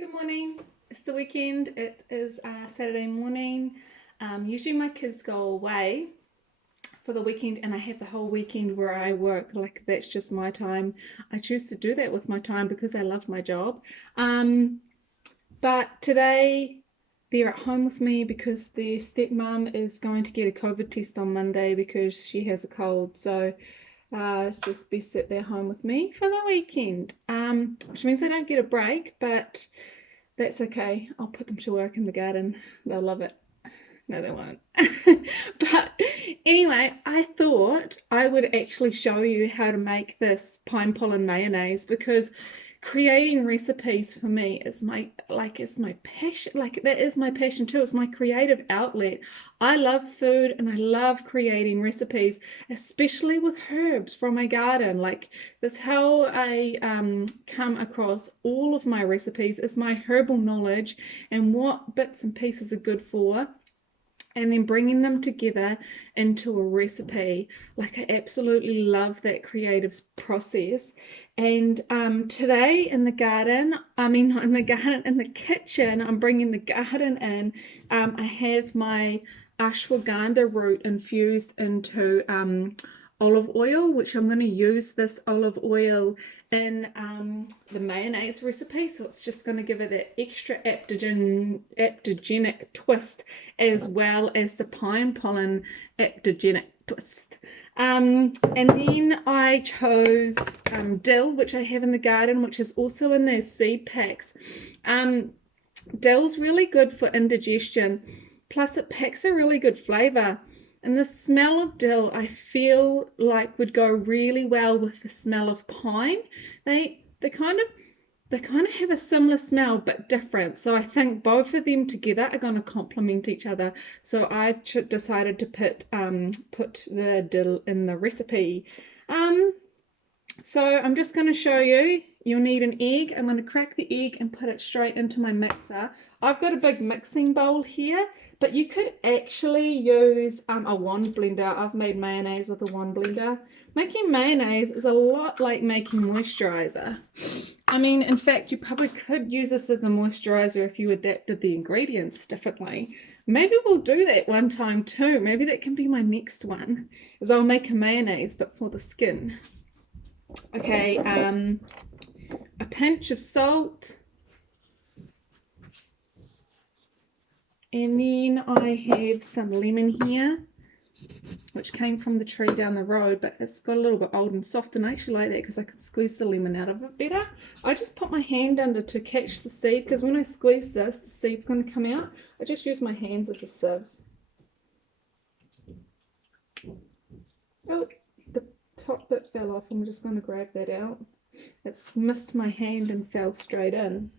Good morning. It's the weekend. It is Saturday morning. Usually my kids go away for the weekend and I have the whole weekend where I work. Like that's just my time. I choose to do that with my time because I love my job. But today they're at home with me because their stepmom is going to get a COVID test on Monday because she has a cold. So it's just best that they're home with me for the weekend, which means I don't get a break, but that's okay. I'll put them to work in the garden. They'll love it. No, they won't. But anyway, I thought I would actually show you how to make this pine pollen mayonnaise because creating recipes for me is my passion. Like that is my passion too. It's my creative outlet. I love food and I love creating recipes, especially with herbs from my garden. Like that's how I come across all of my recipes is my herbal knowledge and what bits and pieces are good for, and then bringing them together into a recipe. Like I absolutely love that creative process. And today in the garden, not in the garden, in the kitchen, I'm bringing the garden in. I have my ashwagandha root infused into olive oil, which I'm going to use this olive oil in the mayonnaise recipe, so it's just going to give it that extra adaptogenic twist as well as the pine pollen adaptogenic twist. And then I chose dill, which I have in the garden, which is also in their seed packs. Dill's really good for indigestion, plus it packs a really good flavour. And the smell of dill, I feel like would go really well with the smell of pine. They kind of have a similar smell but different. So I think both of them together are going to complement each other. So I've decided to put the dill in the recipe. So I'm just going to show you. You'll need an egg. I'm going to crack the egg and put it straight into my mixer. I've got a big mixing bowl here, but you could actually use a wand blender. I've made mayonnaise with a wand blender. Making mayonnaise is a lot like making moisturizer. In fact, you probably could use this as a moisturizer if you adapted the ingredients differently. Maybe we'll do that one time too. Maybe that can be my next one, is I'll make a mayonnaise but for the skin. Okay, a pinch of salt, and then I have some lemon here, which came from the tree down the road, but it's got a little bit old and soft, and I actually like that because I can squeeze the lemon out of it better. I just put my hand under to catch the seed because when I squeeze this, the seed's going to come out. I just use my hands as a sieve. Oh, the top bit fell off. I'm just going to grab that out. It's missed my hand and fell straight in.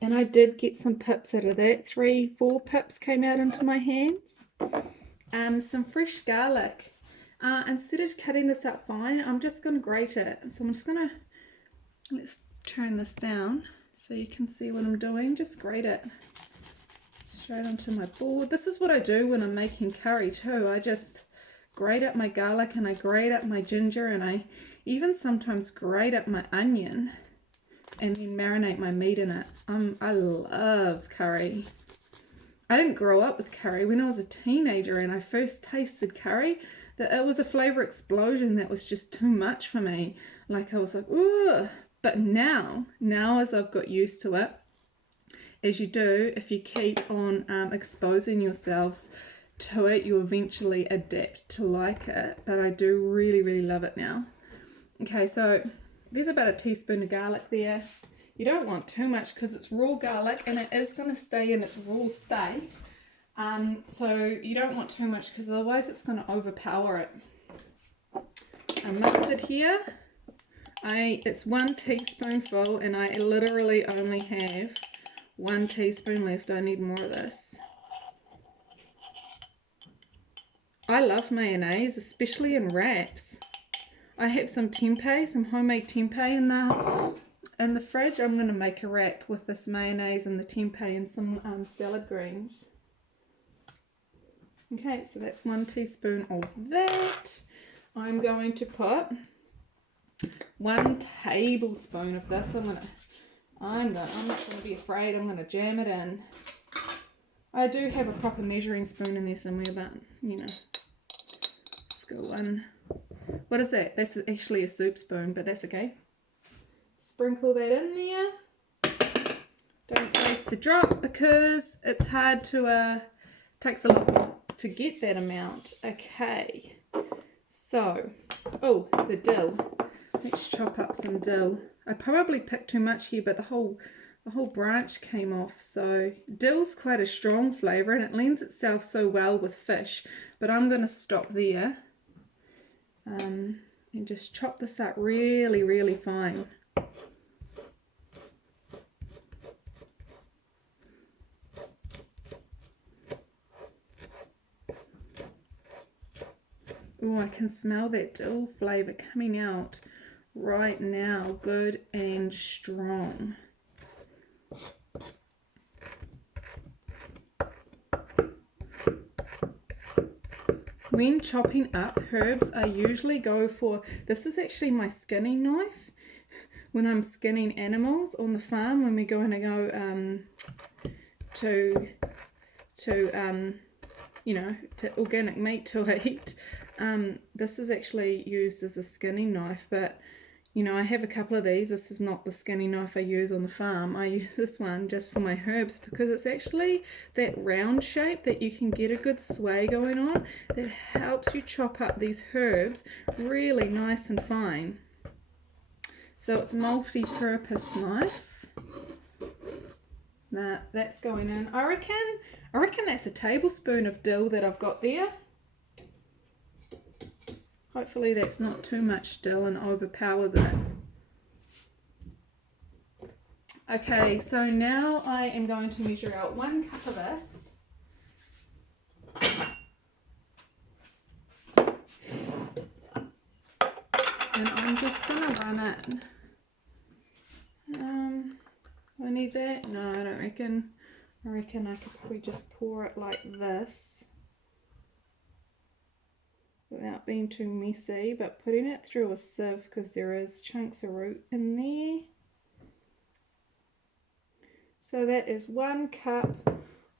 And I did get some pips out of that. 3-4 pips came out into my hands. Some fresh garlic. Instead of cutting this up fine, I'm just going to grate it. So I'm just going to, let's turn this down so you can see what I'm doing. Just grate it straight onto my board. This is what I do when I'm making curry too. I just grate up my garlic and I grate up my ginger and I even sometimes grate up my onion and then marinate my meat in it. I love curry. I didn't grow up with curry. When I was a teenager and I first tasted curry, it was a flavour explosion that was just too much for me. Like I was like, ugh. But now as I've got used to it, as you do, if you keep on exposing yourselves to it, you eventually adapt to like it. But I do really, really love it now. Okay, so there's about a teaspoon of garlic there. You don't want too much because it's raw garlic and it is going to stay in its raw state. So you don't want too much because otherwise it's going to overpower it. Mustard here. It's 1 teaspoonful and I literally only have 1 teaspoon left. I need more of this. I love mayonnaise, especially in wraps. I have some tempeh, some homemade tempeh in the fridge. I'm going to make a wrap with this mayonnaise and the tempeh and some salad greens. Okay, so that's 1 teaspoon of that. I'm going to put 1 tablespoon of this. I'm going to I'm not going to be afraid. I'm going to jam it in. I do have a proper measuring spoon in there somewhere, but, you know, let's go in. What is that? That's actually a soup spoon, but that's okay. Sprinkle that in there. Don't waste the drop because it's hard to, takes a lot to get that amount. Okay, so, oh, the dill. Let's chop up some dill. I probably picked too much here, but the whole branch came off. So dill's quite a strong flavour and it lends itself so well with fish. But I'm going to stop there and just chop this up really, really fine. Oh, I can smell that dill flavour coming out right now, good and strong. When chopping up herbs, I usually go for, this is actually my skinning knife. When I'm skinning animals on the farm, when we're going to go you know, to organic meat to eat, this is actually used as a skinning knife. But you know, I have a couple of these. This is not the skinning knife I use on the farm. I use this one just for my herbs because it's actually that round shape that you can get a good sway going on that helps you chop up these herbs really nice and fine. So it's a multi-purpose knife. Now that's going in. I reckon that's a tablespoon of dill that I've got there. Hopefully that's not too much dill and overpowers it. Okay, so now I am going to measure out 1 cup of this. And I'm just going to run it. Do I need that? No, I don't reckon. I reckon I could probably just pour it like this without being too messy, but putting it through a sieve because there is chunks of root in there. So that is 1 cup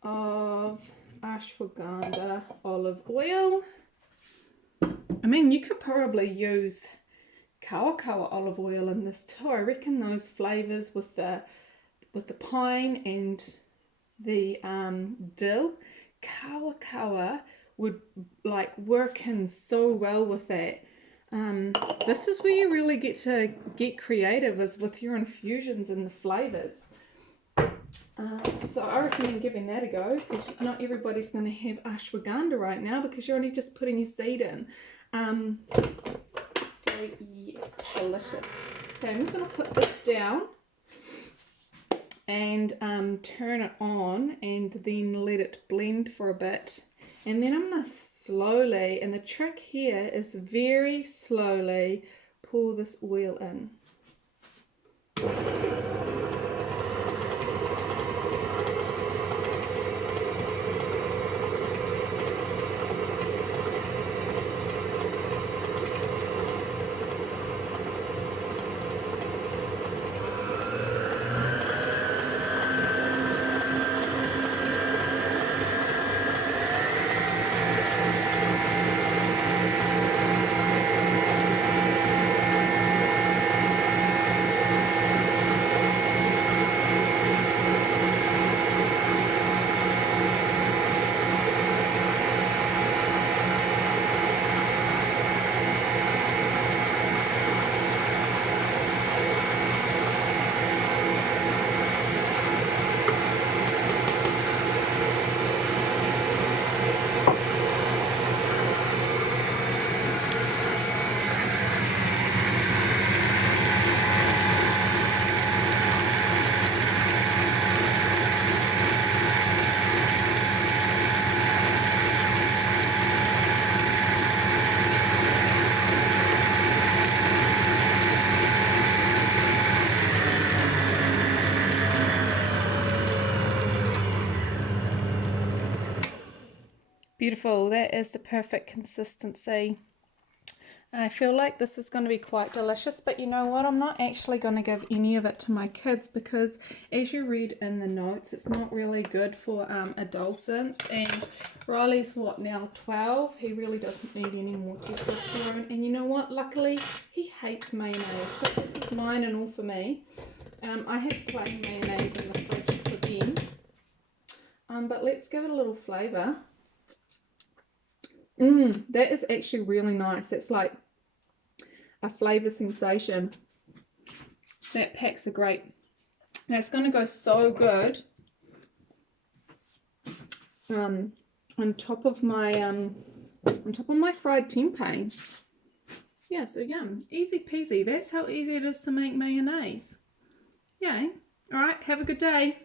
of ashwagandha olive oil. I mean, you could probably use kawa olive oil in this too. I reckon those flavours with the pine and the dill, kawa would like work in so well with that. This is where you really get to get creative, is with your infusions and the flavours. So I recommend giving that a go because not everybody's going to have ashwagandha right now because you're only just putting your seed in. So yes, delicious. Okay, I'm just going to put this down and turn it on and then let it blend for a bit. And then I'm going to slowly, and the trick here is very slowly, pour this oil in. Beautiful, that is the perfect consistency. I feel like this is going to be quite delicious, but you know what? I'm not actually going to give any of it to my kids because, as you read in the notes, it's not really good for adolescents. And Riley's what now, 12? He really doesn't need any more testosterone. And you know what? Luckily, he hates mayonnaise. So this is mine and all for me. I have plain mayonnaise in the fridge for them. But let's give it a little flavour. That is actually really nice. It's like a flavour sensation. That packs a great. That's going to go so good on top of my fried tempeh. Yeah, so yum, easy peasy. That's how easy it is to make mayonnaise. Yeah. All right. Have a good day.